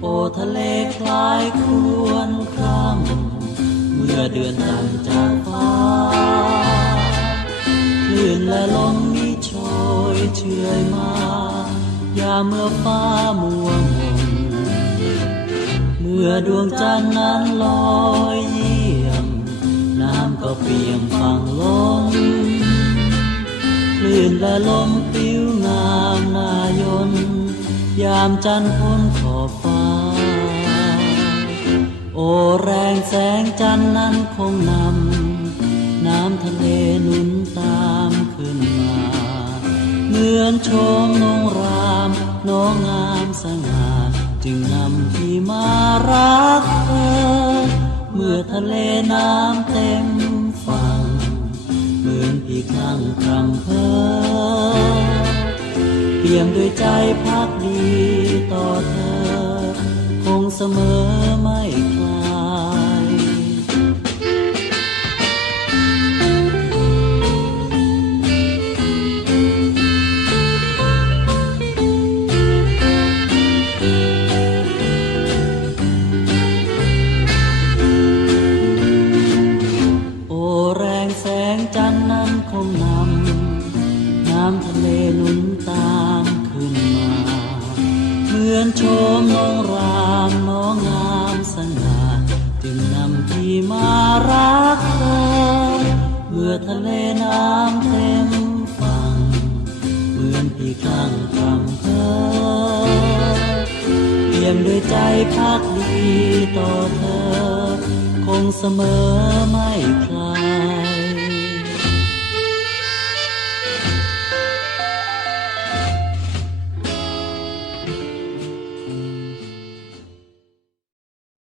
โอ้ทะเลคล้ายครวญคร่ำเมื่อเดือนต่ำจากฟ้าคลื่นและลมมิโชยเฉื่อยมายามเมื่อฟ้ามัวมนเมื่อดวงจันทร์นั้นลอยเยี่ยมน้ำก็เปี่ยมฝั่งลงคลื่นและลมปิ้วงามนายนยามจันทร์พ้นขอบฟ้าโอ้แรงแสงจันทร์นั้นคงนำน้ำทะเลหนุนตามขึ้นมาเหมือนโชมนงรามน้องงามสง่าจึงนำพี่มารักเธอเมื่อทะเลน้ำเต็มฝั่งเหมือนพี่คลั่งครำเพ้อเปี่ยมด้วยใจพักดีต่อเธอคงเสมอไม่คลายโอ้แรงแสงจันทร์นั้นคงนำน้ำทะเลหนุนตามขึ้นมาเหมือนโชมนงรามน้องงามสง่าจึงนำพี่มารักเธอเมื่อทะเลน้ำเต็มฝั่งเหมือนพี่คลั่งครำเพ้อเปี่ยมด้วยใจพักดีต่อเธอคงเสมอไม่คลาย